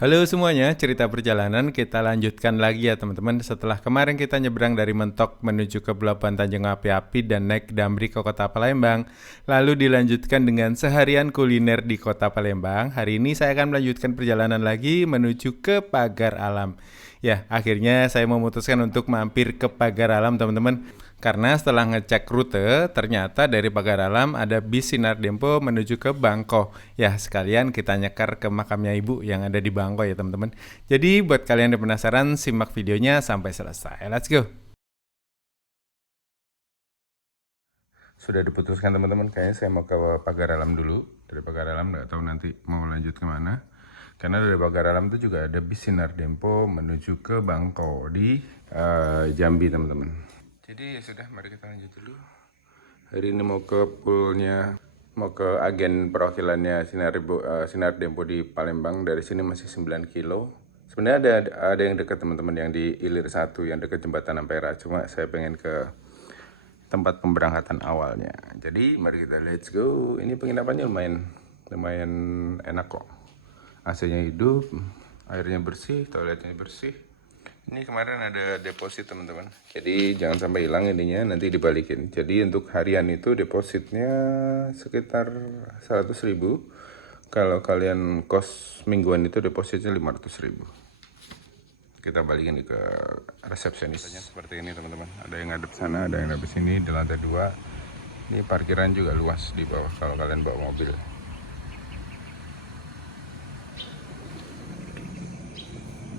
Halo semuanya, cerita perjalanan kita lanjutkan lagi ya teman-teman. Setelah kemarin kita nyebrang dari Mentok menuju ke Pelabuhan Tanjung Api-Api dan naik Damri ke kota Palembang. Lalu dilanjutkan dengan seharian kuliner di kota Palembang. Hari ini saya akan melanjutkan perjalanan lagi menuju ke Pagar Alam. Ya, akhirnya saya memutuskan untuk mampir ke Pagar Alam teman-teman. Karena setelah ngecek rute, ternyata dari Pagar Alam ada bis Sinar Dempo menuju ke Bangko. Ya, sekalian kita nyekar ke makamnya ibu yang ada di Bangko ya teman-teman. Jadi buat kalian yang penasaran, simak videonya sampai selesai. Let's go! Sudah diputuskan teman-teman, kayaknya saya mau ke Pagar Alam dulu. Dari Pagar Alam nggak tahu nanti mau lanjut kemana. Karena dari Pagar Alam itu juga ada bis Sinar Dempo menuju ke Bangko di Jambi teman-teman. Jadi ya sudah, mari kita lanjut dulu. Hari ini mau ke poolnya, mau ke agen perwakilannya Sinar Dempo di Palembang. Dari sini masih 9 kilo. Sebenarnya ada yang dekat teman-teman, yang di Ilir 1, yang dekat jembatan Ampera. Cuma saya pengen ke tempat pemberangkatan awalnya. Jadi mari kita let's go. Ini penginapannya lumayan enak kok. AC-nya hidup, airnya bersih, toiletnya bersih. Ini kemarin ada deposit teman-teman, jadi jangan sampai hilang ininya, nanti dibalikin. Jadi untuk harian itu depositnya sekitar 100.000. Kalau kalian kos mingguan itu depositnya 500.000. Kita balikin ke resepsionisnya seperti ini teman-teman. Ada yang ngadep sana, ada yang ngadep sini di lantai 2. Ini parkiran juga luas di bawah kalau kalian bawa mobil.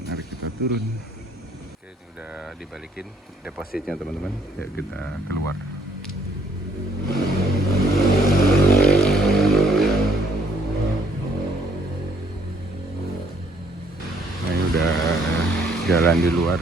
Mari kita turun. Ini udah dibalikin depositnya teman-teman. Ya, kita keluar. Nah, ini udah jalan di luar.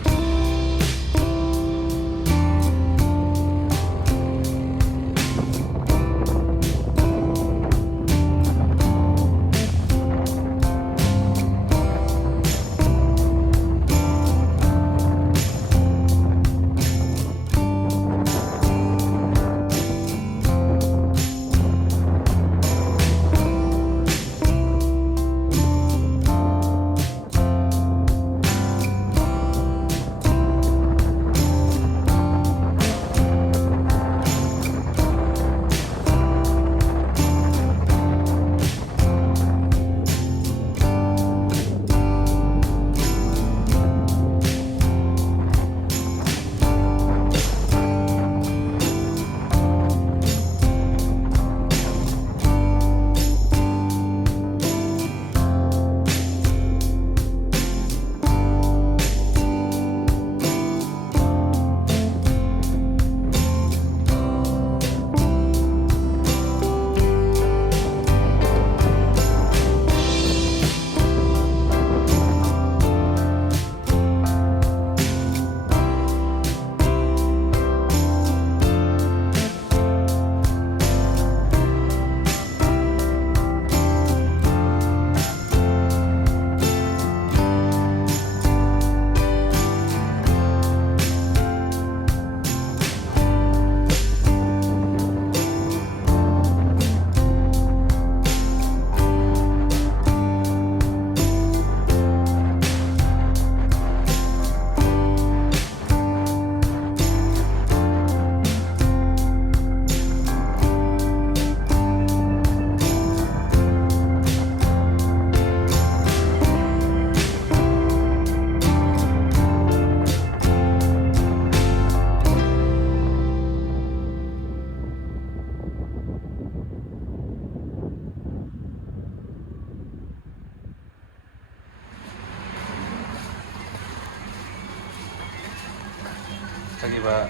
Pagi Pak,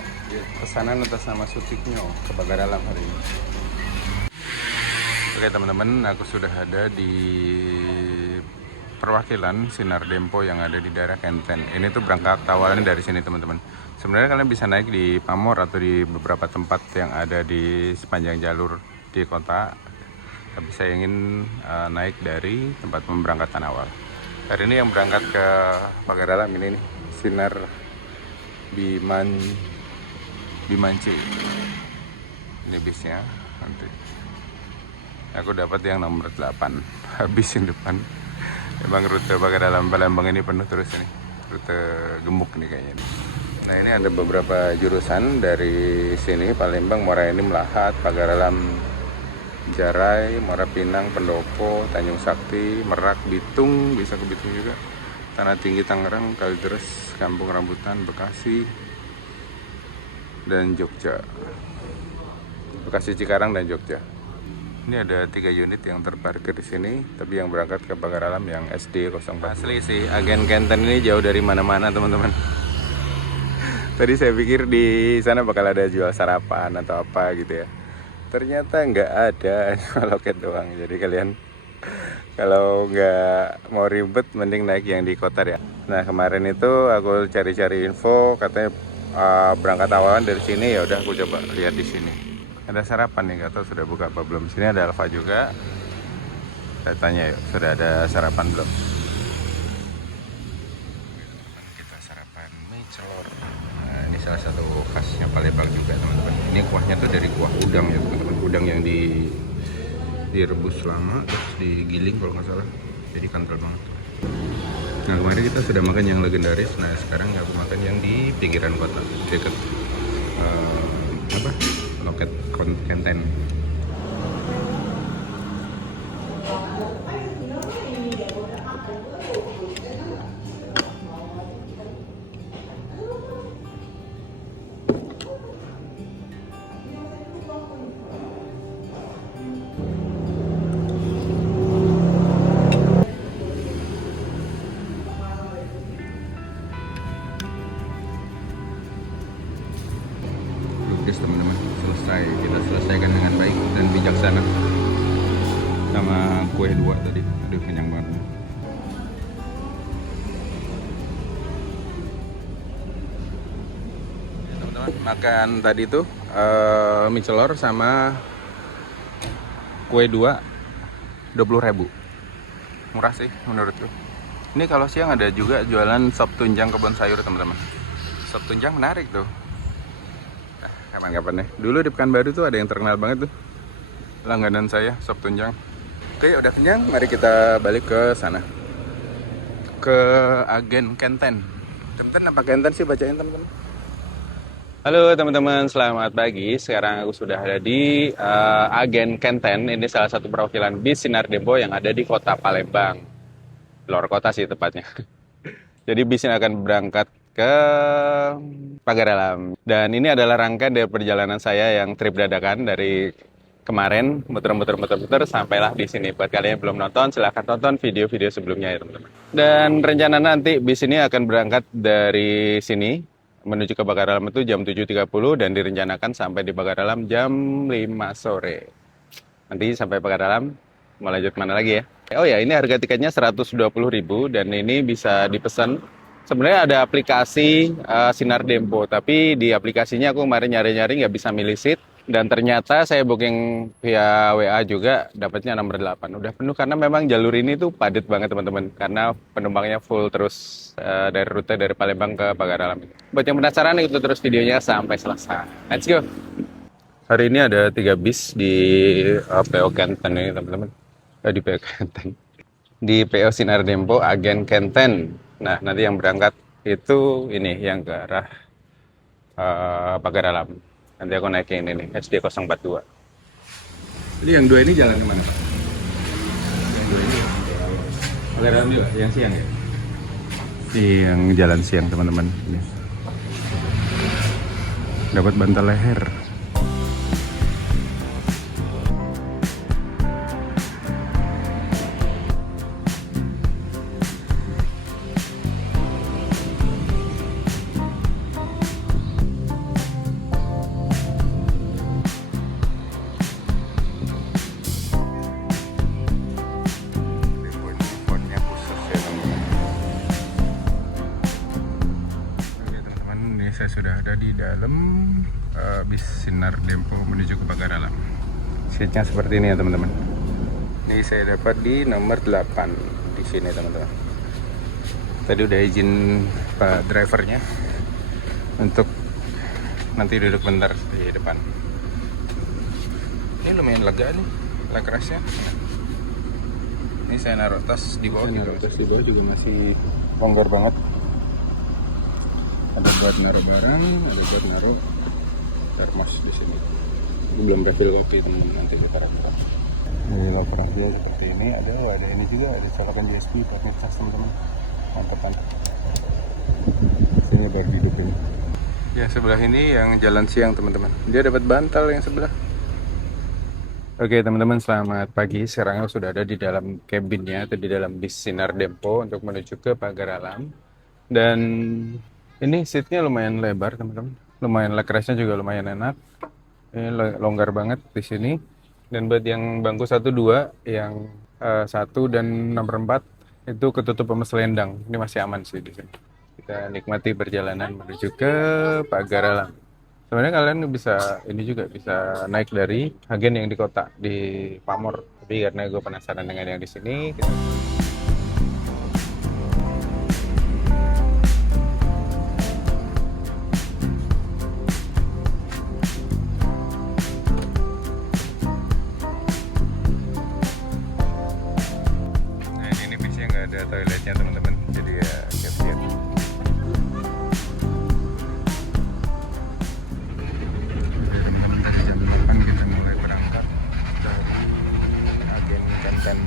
pesanan atas nama Sutikno ke Pagar Alam hari ini. Oke teman-teman, aku sudah ada di perwakilan Sinar Dempo yang ada di daerah Kenten. Ini tuh berangkat awalnya dari sini teman-teman. Sebenarnya kalian bisa naik di Pamor atau di beberapa tempat yang ada di sepanjang jalur di kota. Tapi saya ingin naik dari tempat pemberangkatan awal. Hari ini yang berangkat ke Pagar Alam ini nih, Sinar Bimance. Ini bisnya nanti. Aku dapat yang nomor 8, habis yang depan. Emang rute Pagar Palembang ini penuh terus ini. Rute gemuk nih kayaknya. Nah ini ada beberapa jurusan dari sini, Palembang, Muara Enim, Lahat, Pagaralam, Jarai, Muara Pinang, Pendopo, Tanjung Sakti, Merak, Bitung, bisa ke Bitung juga, Tanah Tinggi Tangerang, Kalideres, Kampung Rambutan, Bekasi, dan Jogja. Bekasi, Cikarang, dan Jogja. Ini ada 3 unit yang terparkir di sini, tapi yang berangkat ke Pagaralam yang SD 04. Asli sih, agen Kenten ini jauh dari mana-mana teman-teman. Tadi saya pikir di sana bakal ada jual sarapan atau apa gitu ya. Ternyata nggak ada, cuma loket doang. Jadi kalian kalau nggak mau ribet, mending naik yang di kota ya. Nah kemarin itu aku cari-cari info, katanya berangkat awalan dari sini. Ya udah, aku coba lihat di sini. Ada sarapan nih, nggak tahu sudah buka apa belum. Sini ada Alfa juga. Saya tanya yuk, sudah ada sarapan belum? Kita sarapan mie celor. Nah, ini salah satu khasnya Palembang juga teman-teman. Ini kuahnya tuh dari kuah udang ya teman-teman. Udang yang direbus lama terus digiling kalau nggak salah. Jadi kental banget. Nah kemarin kita sudah makan yang legendaris. Nah sekarang aku makan yang di pinggiran kota dekat loket Kenten. Teman-teman, selesai, kita selesaikan dengan baik dan bijaksana sama kue 2 tadi. Aduh kenyang banget. Ya, teman-teman, makan tadi tuh mie celor sama kue 2 20.000. Murah sih menurutku. Ini kalau siang ada juga jualan sop tunjang kebun sayur teman-teman. Sop tunjang menarik tuh. Kapan-kapan ya. Dulu di Pekanbaru tuh ada yang terkenal banget tuh, langganan saya, sop tunjang. Oke, udah kenyang, mari kita balik ke sana, ke agen Kenten. Teman-teman, apa Kenten sih bacain teman-teman? Halo teman-teman, selamat pagi. Sekarang aku sudah ada di agen Kenten. Ini salah satu perwakilan bis Sinar Dempo yang ada di kota Palembang, luar kota sih tepatnya. Jadi bis ini akan berangkat ke Pagaralam. Dan ini adalah rangkaian dari perjalanan saya yang trip dadakan dari kemarin, muter-muter sampailah di sini. Buat kalian yang belum nonton, silahkan tonton video-video sebelumnya ya teman-teman. Dan rencana nanti bis ini akan berangkat dari sini menuju ke Pagaralam itu jam 7.30 dan direncanakan sampai di Pagaralam jam 5 sore. Nanti sampai Pagaralam mau lanjut mana lagi ya? Oh ya, ini harga tiketnya 120.000 dan ini bisa dipesan. Sebenarnya ada aplikasi Sinar Dempo, tapi di aplikasinya aku kemarin nyari-nyari nggak bisa milih seat. Dan ternyata saya booking via WA juga dapatnya nomor 8. Udah penuh karena memang jalur ini tuh padat banget teman-teman. Karena penumpangnya full terus dari rute dari Palembang ke Pagaralam. Buat yang penasaran ikuti terus videonya sampai selesai. Let's go! Hari ini ada 3 bis di PO Kenten ini teman-teman. Di PO Kenten. Di PO Sinar Dempo agen Kenten. Nah nanti yang berangkat itu ini yang ke arah Pagaralam. Nanti aku naikin ini SD 042. Jadi yang 2 ini jalan kemana Pak? Yang 2 ini Pagaralam juga, yang siang ya? Yang jalan siang teman-teman. Dapat bantal leher. Saya sudah ada di dalam bis Sinar Dempo menuju ke Pagaralam. Seatnya seperti ini ya teman-teman. Ini saya dapat di nomor 8 di sini teman-teman. Tadi udah izin Pak drivernya untuk nanti duduk bentar di depan. Ini lumayan lega nih, leg restnya. Ini saya naruh tas di bawah Saya juga. naruh tas di bawah juga masih Longgar banget. Ada buat naruh barang, ada buat naruh termos di sini. Ini belum refill kopi teman-teman, nanti kita refill. Ini locker mobil seperti ini. Ada ini juga, ada colokan USB buat ngecas teman-teman. Mantap. Sini baru hidupin. Ya sebelah ini yang jalan siang teman-teman. Dia dapat bantal yang sebelah. Oke teman-teman, selamat pagi. Sekarang sudah ada di dalam cabinnya atau di dalam bis Sinar Dempo untuk menuju ke Pagar Alam. Dan ini seatnya lumayan lebar teman-teman. Lumayan lekrasnya juga lumayan enak. Ini longgar banget di sini. Dan buat yang bangku 1-2, yang 1 dan nomor 4 itu ketutup sama selendang. Ini masih aman sih di sini. Kita nikmati perjalanan menuju ke Pagar Alam. Sebenarnya kalian bisa ini juga bisa naik dari agen yang di kota di Pamor. Tapi karena gue penasaran dengan yang di sini, nah ini bisnya nggak ada toiletnya teman-teman. Jadi ya siap-siap. Teman-teman, tadi jam 8 kita mulai berangkat dari agen Kantan.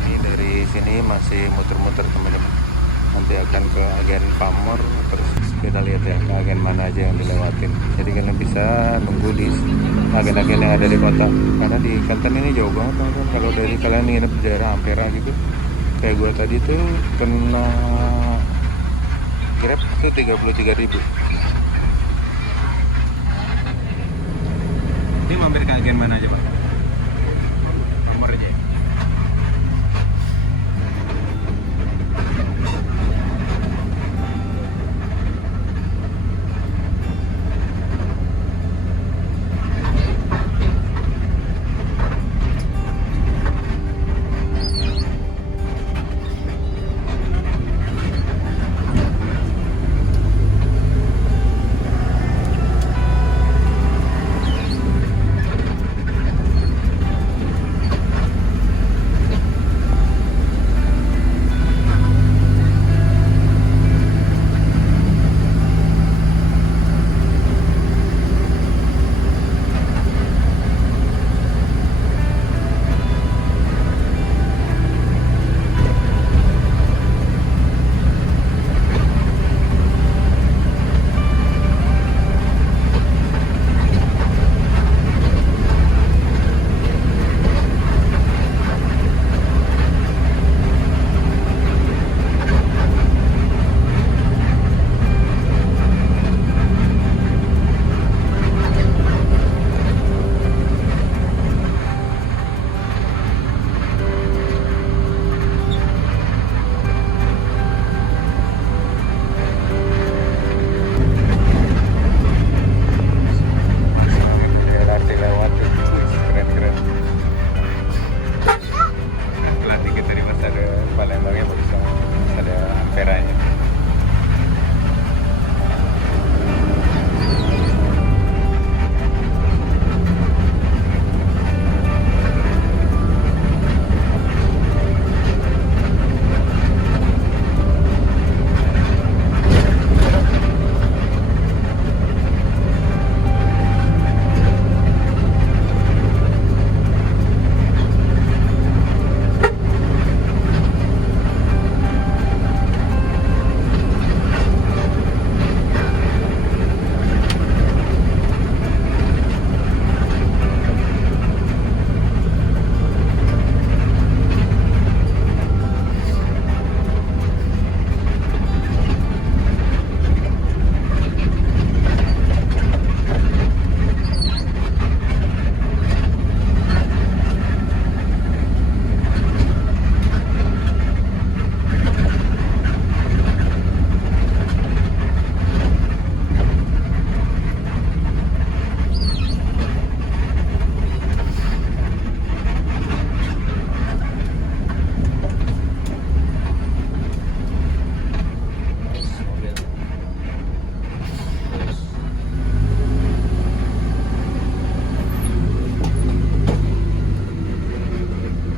Ini dari sini masih muter-muter teman-teman. Nanti akan ke agen Pamor, terus kita lihat ya ke agen mana aja yang dilewatin. Jadi kalian bisa nunggu di agen-agen yang ada di kota. Karena di Kantan ini jauh banget teman-teman. Kalau dari kalian nginep di daerah Ampera gitu, kayak gue tadi tuh kena Grab tuh 33.000. Ini mampir ke agen mana aja Pak? Pamor aja.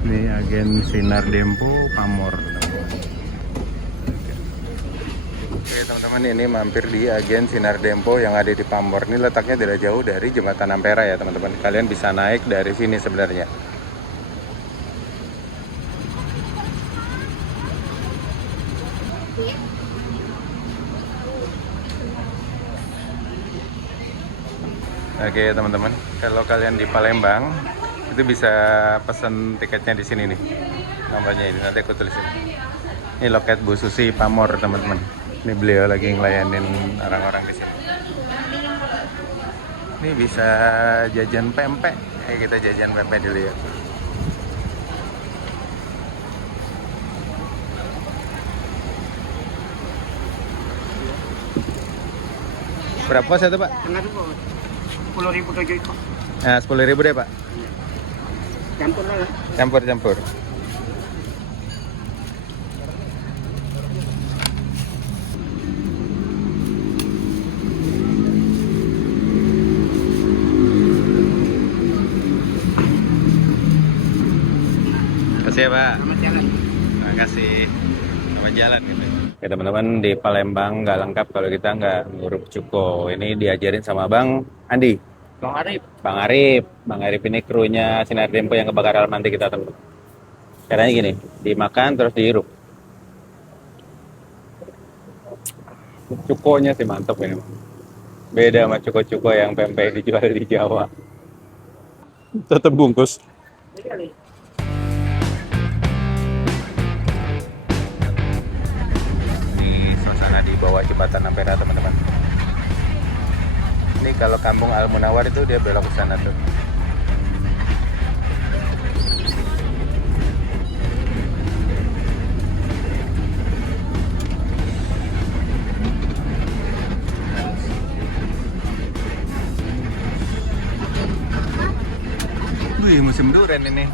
Ini agen Sinar Dempo Pamor. Oke teman-teman, ini mampir di agen Sinar Dempo yang ada di Pamor. Ini letaknya tidak jauh dari Jembatan Ampera ya teman-teman. Kalian bisa naik dari sini sebenarnya. Oke teman-teman, kalau kalian di Palembang itu bisa pesan tiketnya di sini nih. Nomornya ini nanti aku tulisin. Ini loket Bu Susi Pamor teman-teman. Ini beliau lagi ngelayanin orang-orang di sini. Ini bisa jajan pempek. Kita jajan pempek dulu ya. Berapa satu Pak? 10.000 itu. Nah, 10.000 deh Pak. Campur lah. Campur. Makasih ya Pak. Selamat jalan. Terima kasih. Selamat jalan gitu. Oke teman-teman, di Palembang nggak lengkap kalau kita nggak nguruk cuko. Ini diajarin sama Bang Andi. Bang Arif. Bang Arif ini krunya Sinar Dempo yang kebakar alam nanti kita teman. Caranya gini, dimakan terus dihirup. Cukonya sih mantep ini. Beda sama cuko-cuko yang pempek dijual di Jawa. Tetap bungkus. Ini suasana di bawah Jembatan Ampera teman-teman. Ini kalau Kampung Al Munawar itu dia belok ke sana tuh. Wih, musim durian ini.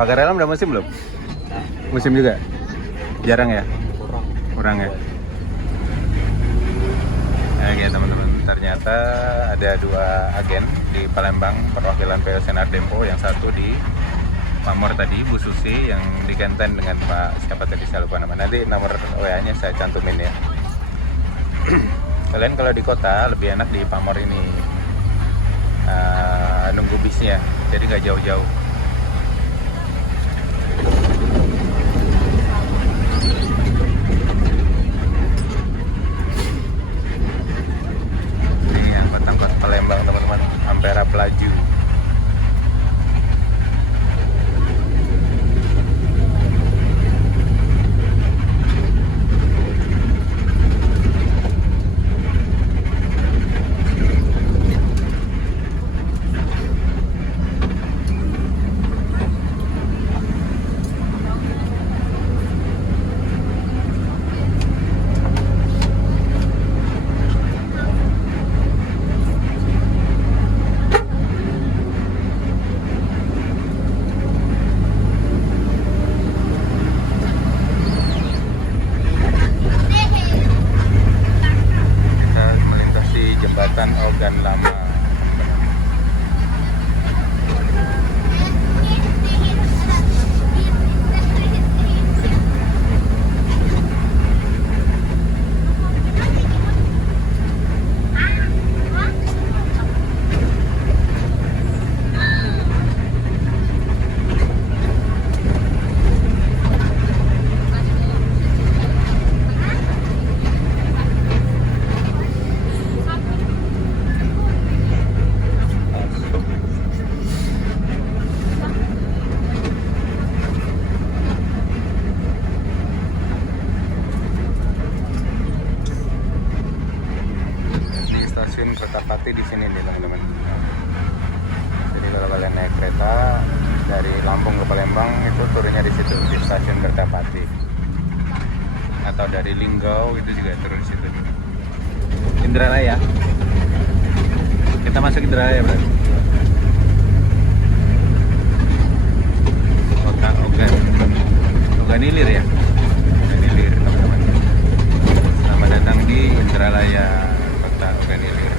Pagar alam udah musim belum? Musim juga? Jarang ya? Kurang ya? Oke teman-teman, ternyata ada 2 agen di Palembang perwakilan PO Sinar Dempo. Yang satu di Pamor tadi, Bu Susi, yang di Kenten dengan Pak siapa tadi saya lupa nama. Nanti nomor WA-nya saya cantumin ya. Kalian kalau di kota lebih enak di Pamor ini, nunggu bisnya, jadi nggak jauh-jauh. Angkot Palembang teman-teman, Ampera Pelaju. Jembatan Ogan Lama. Stasiun Kertapati di sini nih teman-teman. Jadi kalau kalian naik kereta dari Lampung ke Palembang itu turunnya di situ, di stasiun Kertapati. Atau dari Linggau itu juga turun di situ. Indralaya. Kita masuk Indralaya berarti. Kota Ogan Ilir ya. Ogan Ilir teman-teman. Selamat datang di Indralaya. Ogan Ilir.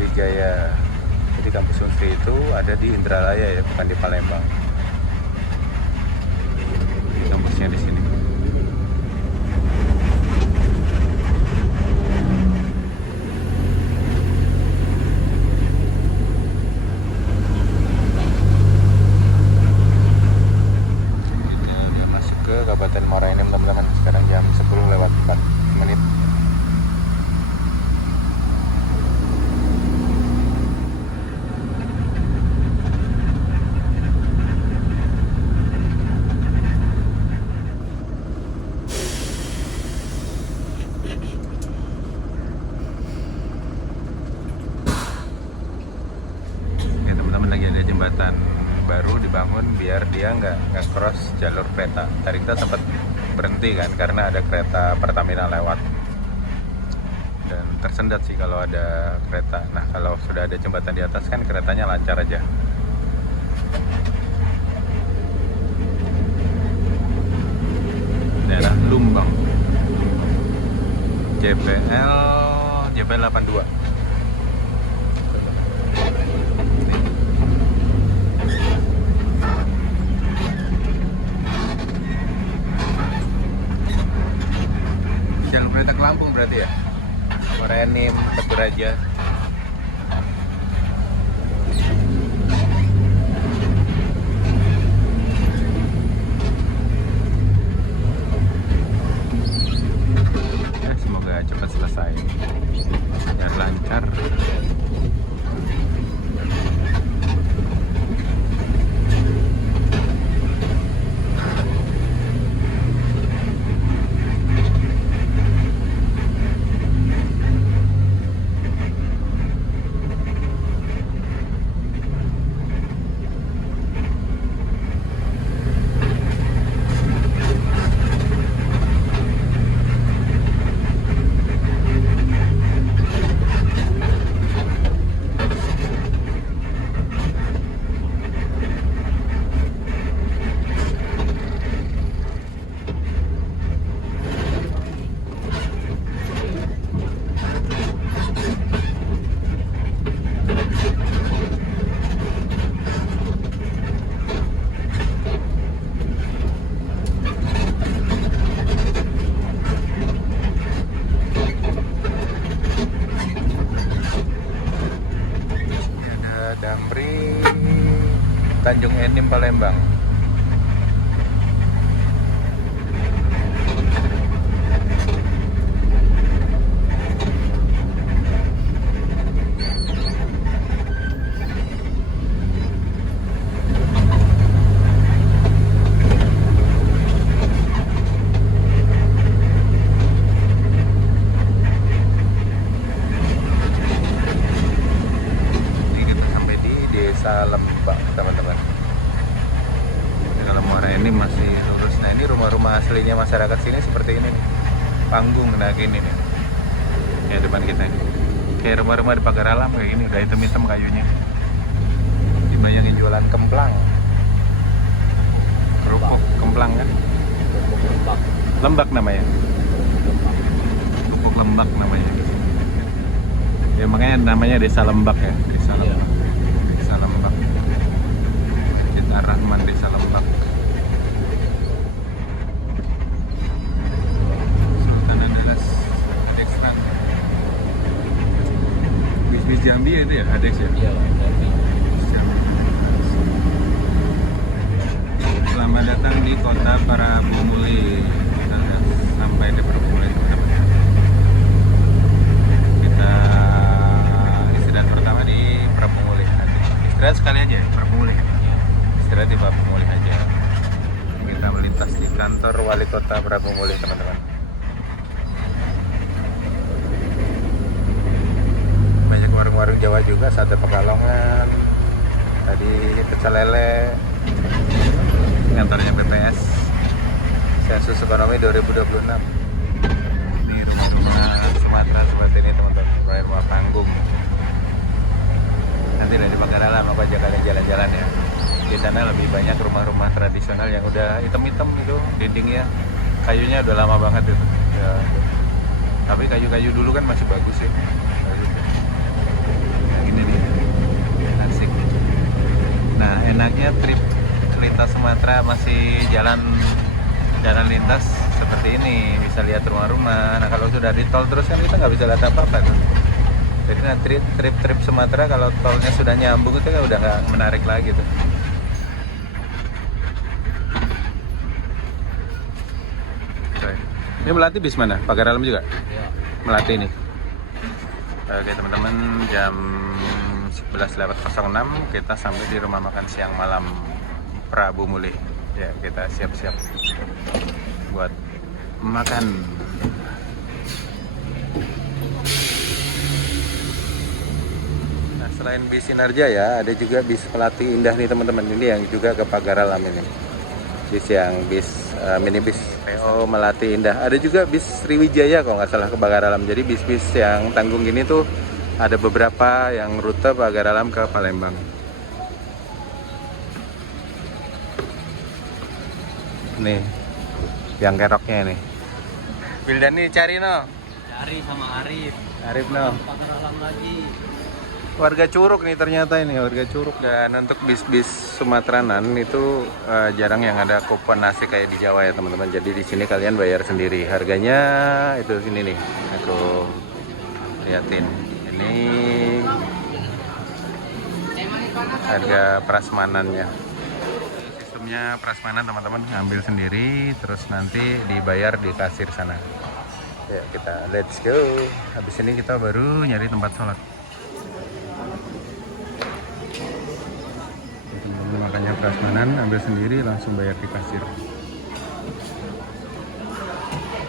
Sriwijaya. Jadi kampus Unsri itu ada di Indralaya ya, bukan di Palembang. Kampusnya di sini. Kita udah masuk ke Kabupaten Muara Enim teman-teman. Sekarang jam 10:04. Ya teman-teman, lagi ada jembatan baru dibangun biar dia nggak cross jalur kereta. Tadi kita sempat berhenti kan karena ada kereta Pertamina lewat dan tersendat sih kalau ada kereta. Nah kalau sudah ada jembatan di atas kan keretanya lancar aja. Daerah Lumbang, JPL 82. Jalur kereta ke Lampung berarti ya? Muara Enim, Baturaja. Ya, semoga cepat selesai dan lancar. Damri, Tanjung Enim, Palembang. Desa Lembak teman-teman. Kalau Muara Enim masih lurus. Nah ini rumah-rumah aslinya masyarakat sini seperti ini nih. Panggung nah gini nih. Ya depan kita ini. Kayak rumah-rumah di pagar alam kayak gini, udah hitam-hitam kayunya. Dibayangin jualan kemplang. Kerupuk kemplang kan? Lembak namanya. Kerupuk Lembak namanya. Ya makanya namanya Desa Lembak ya, Desa Lembak. Desa Lembak. Masjid Ar-Rahman Desa Lembak. Sultan Andalas Adex Run. Bis Jambi itu ya, Adex ya? Iya, Selamat datang di kota Parabumuli. Kita udah sampai di Parabumuli teman-teman. Kita istirahat pertama di Parabumuli nanti. Istirahat sekali aja ya, Parabumuli. Istirahat di Parabumuli aja. Kita melintas di kantor wali kota Parabumuli teman-teman. Banyak warung-warung Jawa juga, sate Pekalongan, tadi pecel lele. Kantornya BPS Sensus Ekonomi 2026. Ini rumah-rumah Sumatera seperti ini teman-teman, rumah panggung. Nanti dari pagar alam aku ajak kalian jalan-jalan ya. Di sana lebih banyak rumah-rumah tradisional yang udah hitam-hitam gitu dindingnya, kayunya udah lama banget itu ya. Tapi kayu-kayu dulu kan masih bagus ya. Ya enaknya trip lintas Sumatera masih jalan lintas seperti ini, bisa lihat rumah-rumah. Nah kalau sudah di tol terus kan kita nggak bisa lihat apa-apa tuh. Jadi nanti trip Sumatera kalau tolnya sudah nyambung itu kan udah nggak menarik lagi tuh. Ini Melati bis mana? Pagar Alam juga? Iya. Melati ini. Oke teman-teman, jam 11.06 kita sampai di rumah makan siang malam Prabu Muli. Ya, kita siap-siap buat makan. Nah, selain bis Sinarjaya, ada juga bis Melati Indah nih teman-teman. Ini yang juga ke Pagar Alam ini. Bis minibus PO Melati Indah. Ada juga bis Sriwijaya kalau nggak salah ke Pagar Alam. Jadi bis-bis yang tanggung ini tuh ada beberapa yang rute Pagar Alam ke Palembang. Nih, yang keroknya nih. Wildani cari no. Cari sama Arif. Arif no. Pagar Alam lagi. Warga Curug nih ternyata ini, warga Curug. Dan untuk bis-bis Sumateranan itu jarang yang ada kupon nasi kayak di Jawa ya teman-teman. Jadi di sini kalian bayar sendiri. Harganya itu sini nih. Aku liatin. Ini harga prasmanannya. Sistemnya prasmanan teman-teman, ngambil sendiri terus nanti dibayar di kasir sana. Ya kita let's go. Habis ini kita baru nyari tempat sholat. Makanya prasmanan ambil sendiri langsung bayar di kasir.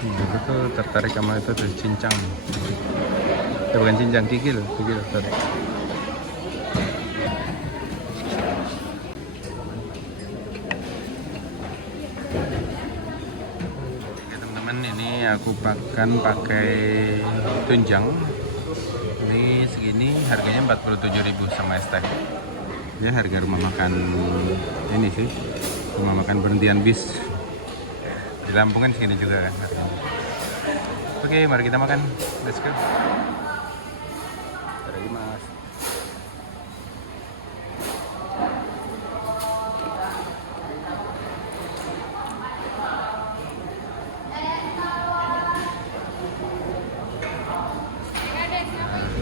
Dulu tuh tertarik sama itu tuh cincang. Ya, bukan cincang, kikil sorry. Oke teman-teman, ini aku pakai tunjang. Ini segini harganya 47.000 sama es teh. Ya harga rumah makan ini sih, rumah makan berhentian bis di Lampung kan segini juga kan. Oke, mari kita makan, let's go. Lagi mas.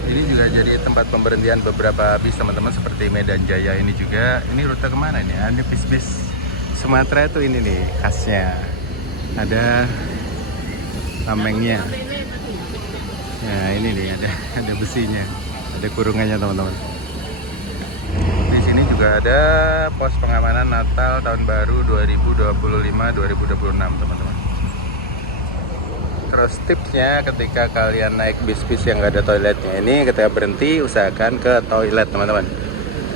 Ini juga jadi tempat pemberhentian beberapa bis teman-teman seperti Medan Jaya ini juga. Ini rute kemana nih? Ada bis-bis Sumatera itu ini nih khasnya. Ada tamengnya. Nah ini nih ada besinya, ada kurungannya teman-teman. Di sini juga ada pos pengamanan Natal tahun baru 2025-2026 teman-teman. Terus tipsnya ketika kalian naik bis-bis yang nggak ada toiletnya ini, ketika berhenti usahakan ke toilet teman-teman.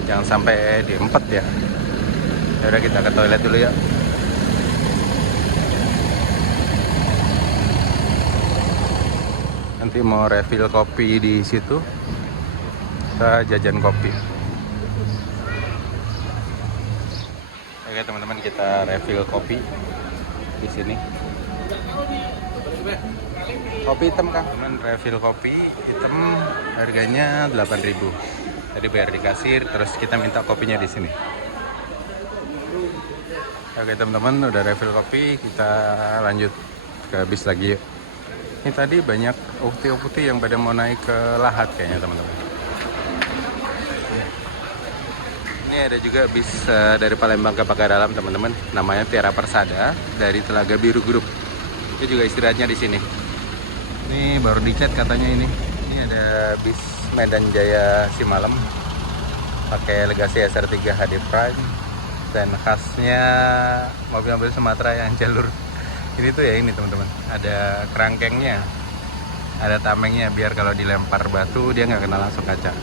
Jangan sampai diempet ya. Yaudah kita ke toilet dulu ya. Nanti mau refill kopi di situ. Kita jajan kopi. Oke teman-teman, kita refill kopi di sini. Kopi hitam kang, teman refill kopi hitam harganya 8.000. Tadi bayar di kasir, terus kita minta kopinya di sini. Oke teman-teman, udah refill kopi, kita lanjut ke bis lagi yuk. Ini tadi banyak ukti-ukti yang pada mau naik ke Lahat kayaknya teman-teman. Ini ada juga bis dari Palembang ke Pagar Alam teman-teman, namanya Tiara Persada dari Telaga Biru Group. Itu juga istirahatnya di sini. Ini baru dicet katanya ini. Ini ada bis Medan Jaya Simalem pakai Legacy SR3 HD Prime dan khasnya mobil-mobil Sumatera yang jalur ini tuh ya ini teman-teman. Ada kerangkengnya, ada tamengnya biar kalau dilempar batu dia nggak kena langsung kaca.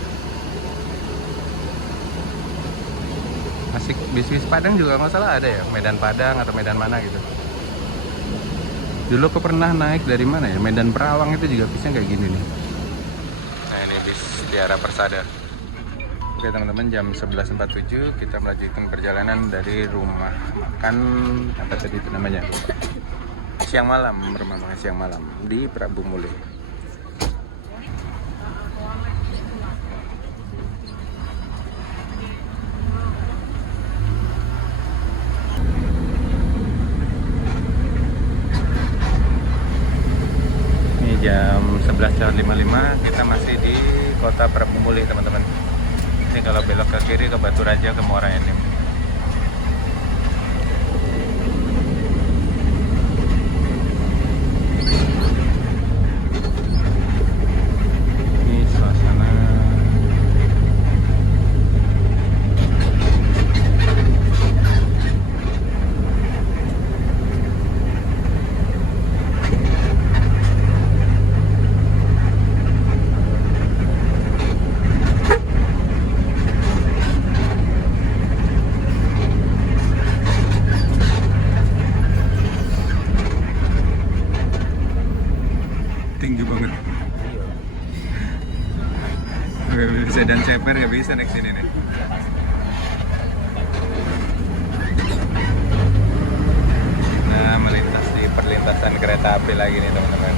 Masih bis-bis Padang juga nggak salah ada ya, Medan Padang atau Medan mana gitu. Dulu aku pernah naik dari mana ya, Medan Perawang itu juga bisnya kayak gini nih. Nah ini bis Tiara Persada. Oke teman-teman, jam 11.47 kita melanjutkan perjalanan dari rumah makan apa tadi itu namanya, siang malam, rumah makan siang malam di Prabu Muli. 12.55 kita masih di Kota Prabumulih teman-teman. Ini kalau belok ke kiri ke Batu Raja ke Muara Enim. Ini suasana tinggi banget. Sedan ceper gak bisa naik sini nih. Nah, melintas di perlintasan kereta api lagi nih teman-teman.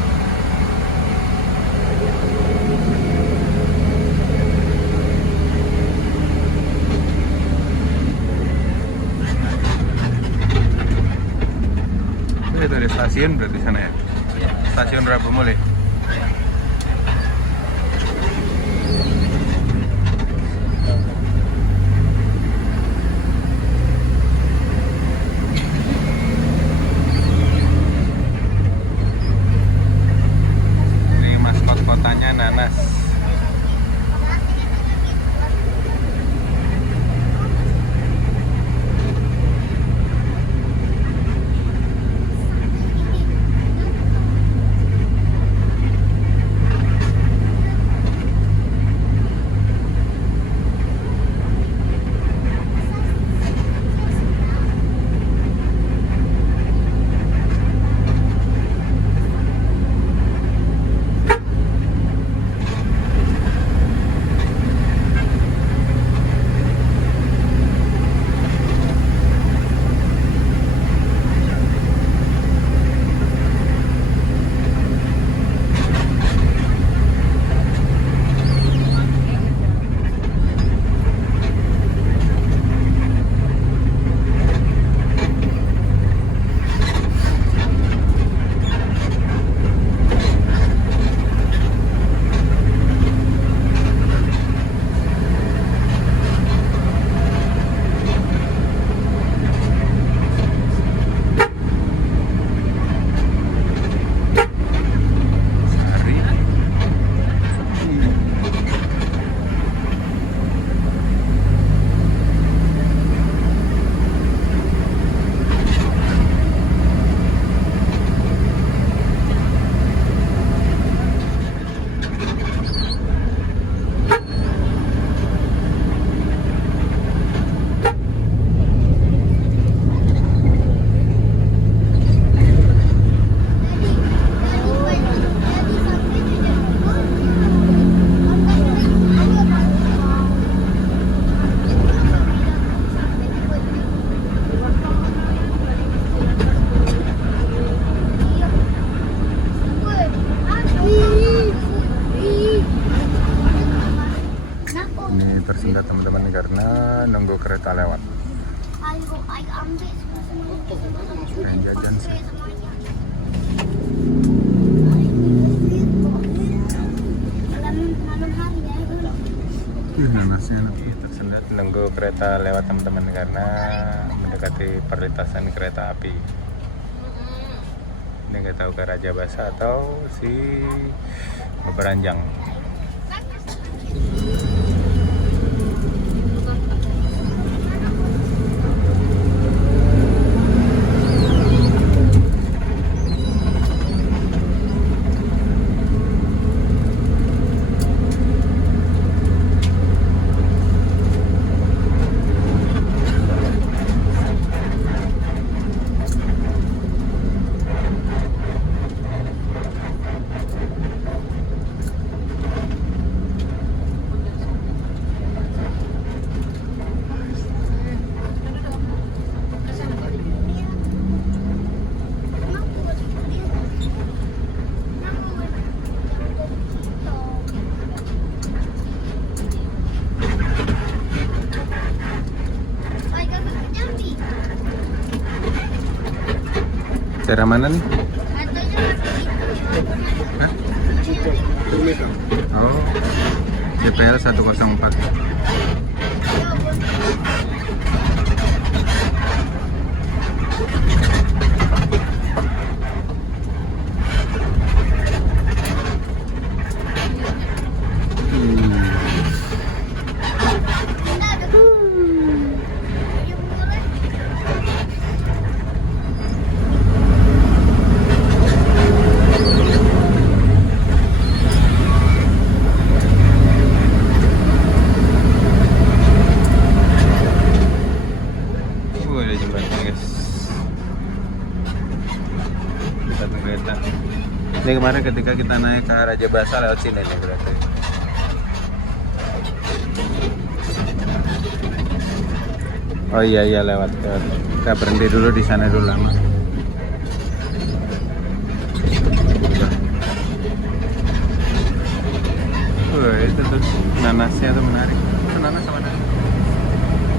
Itu ada stasiun berarti sana ya? Stasiun Prabumulih. Ini maskot kotanya nanas. Ini tersendat teman-teman karena nunggu kereta lewat. Pengen jajan sih. Nanasnya tersendat nunggu kereta lewat teman-teman karena mendekati perlintasan kereta api. Ini nggak tahu ke Raja Basa atau si Beranjang. Daerah mana nih? Hah? Oh, JPL 104. Ada jembatan guys. Jembatan kereta. Ini kemarin ketika kita naik ke Raja Basa lewat sini nih berarti. Oh iya lewat. Kita berhenti dulu di sana dulu lama. Itu tuh nanasnya tuh menarik. Itu nanas sama nanas.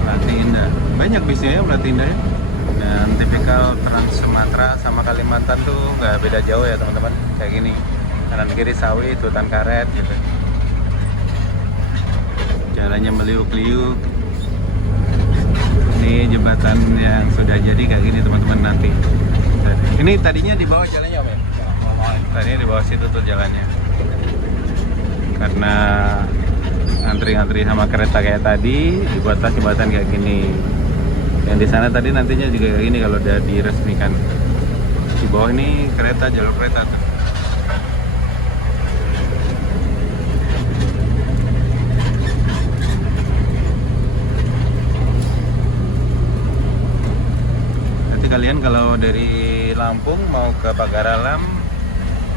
Melati Indah. Banyak bisnya ya Melati Indah ya. Dan tipikal Trans Sumatera sama Kalimantan tuh nggak beda jauh ya teman-teman. Kayak gini. Kanan kiri sawit, hutan karet gitu. Jalannya meliuk-liuk. Ini jembatan yang sudah jadi kayak gini teman-teman nanti. Ini tadinya di bawah jalannya apa ya? Tadinya di bawah situ tuh jalannya. Karena antri-antri sama kereta kayak tadi, dibuatlah jembatan kayak gini. Yang di sana tadi nantinya juga kayak gini kalau udah diresmikan. Di bawah ini kereta, jalur kereta tuh. Nanti kalian kalau dari Lampung mau ke Pagaralam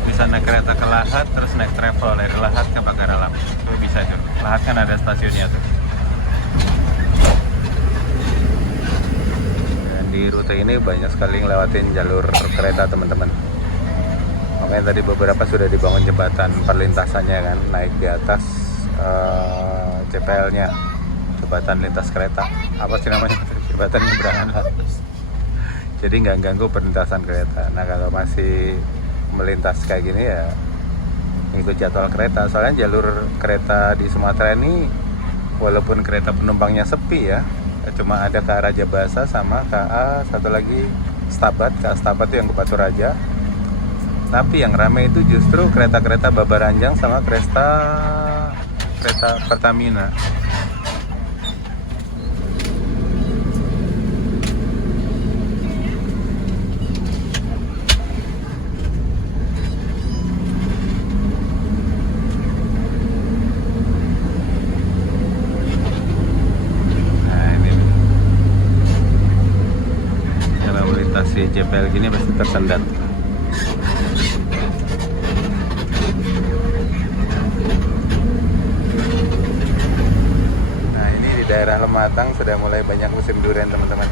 bisa naik kereta ke Lahat, terus naik travel dari Lahat ke Pagaralam. Itu bisa tuh. Lahat kan ada stasiunnya tuh. Dan di rute ini banyak sekali ngelewatin jalur kereta teman-teman. Makanya tadi beberapa sudah dibangun jembatan perlintasannya kan, naik di atas JPL-nya, jembatan lintas kereta. Apa sih namanya? Jembatan nyeberangan atas. Jadi nggak ganggu perlintasan kereta. Nah kalau masih melintas kayak gini ya ngikut jadwal kereta. Soalnya jalur kereta di Sumatera ini walaupun kereta penumpangnya sepi ya, cuma ada ke arah Jabasa sama KA satu lagi Stabat. KA Stabat itu yang ke Batu Raja. Tapi yang ramai itu justru kereta-kereta Babaranjang sama kereta Pertamina. JPL gini pasti tersendat. Nah ini di daerah Lematang sudah mulai banyak musim durian teman-teman.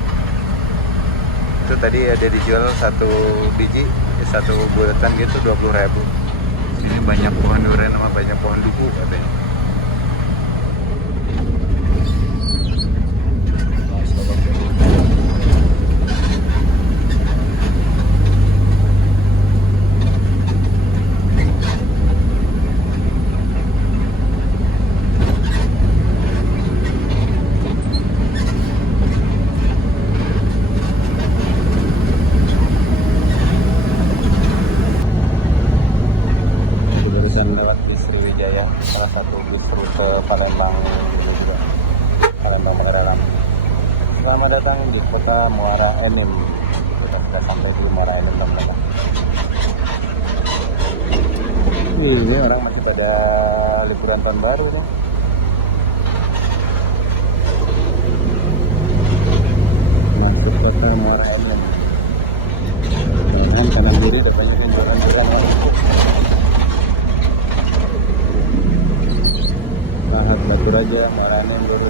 Itu tadi ada dijual satu biji, satu bulatan gitu 20.000. Ini banyak pohon durian sama banyak pohon duku katanya. Lewat di Sriwijaya, salah satu bus rute Palembang dulu juga, Palembang Pagaralam. Selamat datang di kota Muara Enim. Kita sudah sampai di Muara Enim teman-teman. Ini orang masih pada liburan tahun baru nih. Masuk kota Muara Enim. Dan kanan kiri depannya kan jalan-jalan ya. Lahat Batu Raja, Muara Enim baru.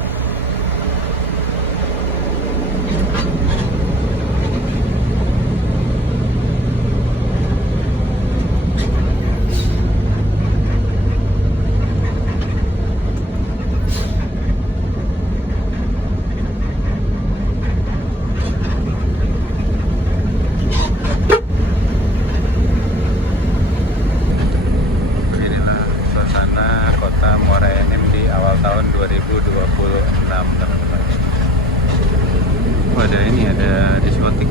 Inilah teman-teman. Oh, ada ini, ada diskotik.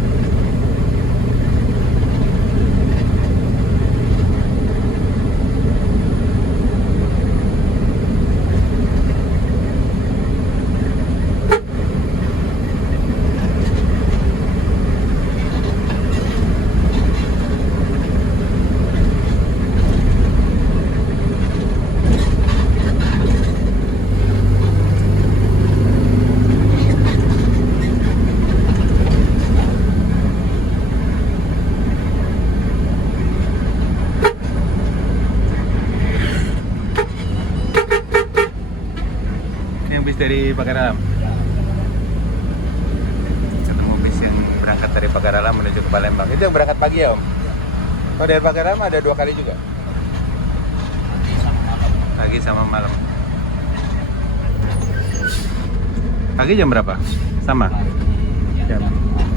Bis dari Pagaralam. Ketemu bis yang berangkat dari Pagaralam menuju ke Palembang. Itu yang berangkat pagi ya, Om? Oh, dari Pagaralam ada 2 kali juga? Pagi sama malam. Pagi jam berapa? Sama?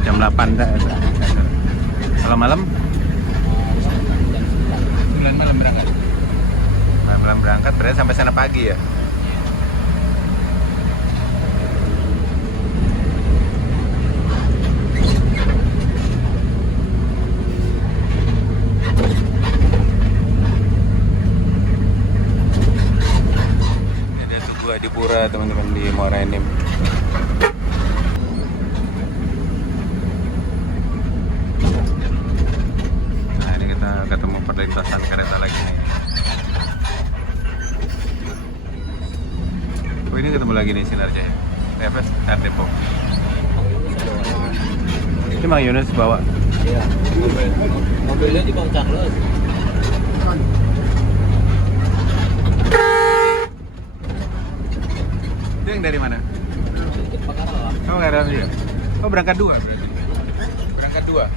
Jam 8 dah. Kalau malam? 9 malam berangkat. Malam berangkat berarti sampai sana pagi ya? Di Pura teman-teman, di Muara Enim. Nah, ini kita ketemu perlintasan kereta lagi nih. Oh, ini ketemu lagi nih Sinar Jaya. TFS Air Depok. Ini Mang Yunus bawa. Iya. Mobilnya di Bang Charles. Itu yang dari mana? Dikit Pagaralam. Oh, nggak ada juga. Oh, berangkat 2 berarti. Berangkat 2.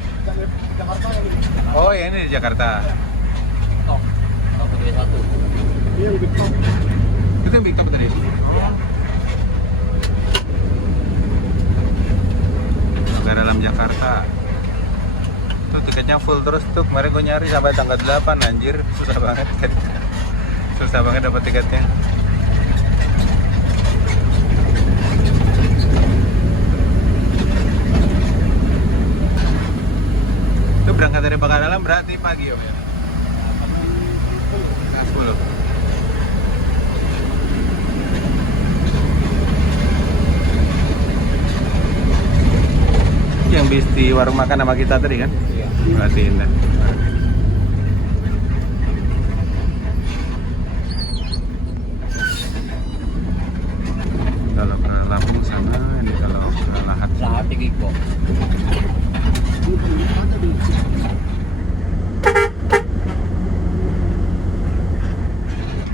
Oh, ya ini di Jakarta. Top. Top gede 1. Iya, lebih top. Itu yang Big Top tadi. Pagaralam Jakarta. Tuh tiketnya full terus tuh. Kemarin gue nyari sampai tanggal 8 anjir, susah banget. Susah banget dapat tiketnya. Itu berangkat dari Pagaralam berarti pagi, Om ya? Nah, 10. Yang bis di warung makan sama kita tadi kan? Iya. Berarti indah. Kalau ke Lampung sana, ini kalau ke Lahat. Lahat tinggi kok.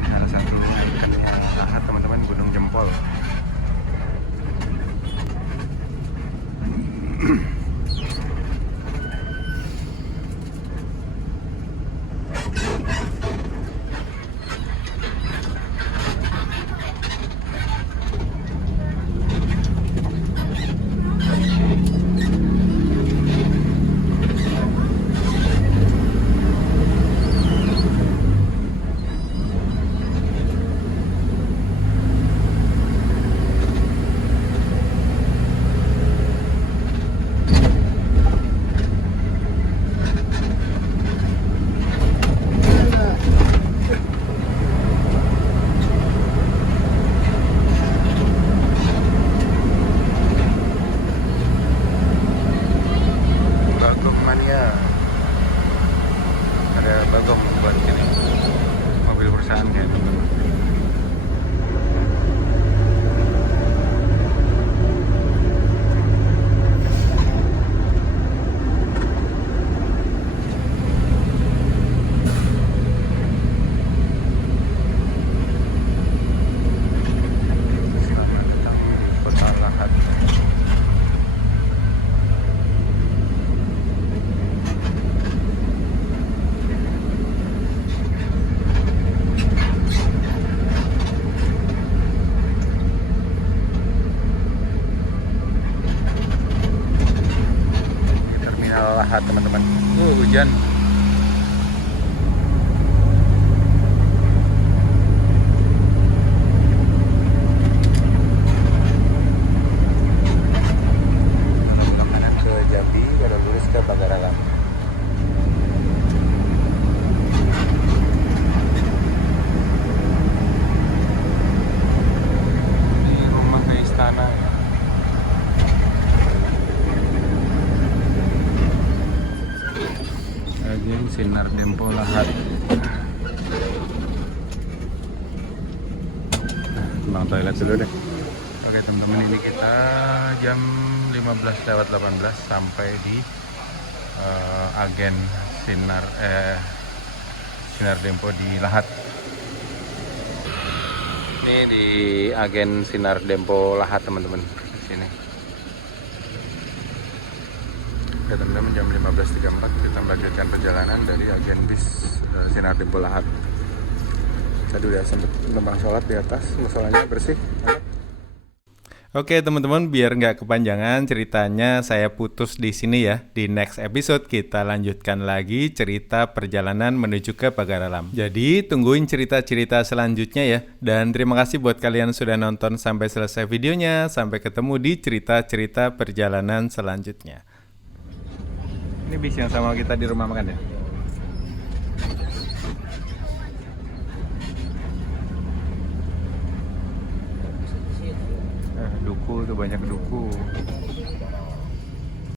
Salah satu ikannya Lahat teman-teman, Gunung Jempol. Bagong buat ini mobil perusahaan kayak teman-teman. Selamat datang di Kota Lahat. Lahat teman-teman. Hujan. sana ya. Agen Sinar Dempo Lahat. Bang toilet dulu deh. Oke teman-teman, ini kita jam 15:18 sampai di agen Sinar Dempo di Lahat. Ini di agen Sinar Dempo Lahat teman-teman, di sini. Oke teman-teman, jam 15.34 kita melanjutkan perjalanan dari agen bis Sinar Dempo Lahat. Tadi udah sempat numpang sholat di atas, musolanya bersih. Oke teman-teman, biar nggak kepanjangan ceritanya, saya putus di sini ya. Di next episode kita lanjutkan lagi cerita perjalanan menuju ke Pagar Alam. Jadi tungguin cerita-cerita selanjutnya ya. Dan terima kasih buat kalian sudah nonton sampai selesai videonya. Sampai ketemu di cerita-cerita perjalanan selanjutnya. Ini bis yang sama kita di rumah makan ya? Duku tuh, banyak duku.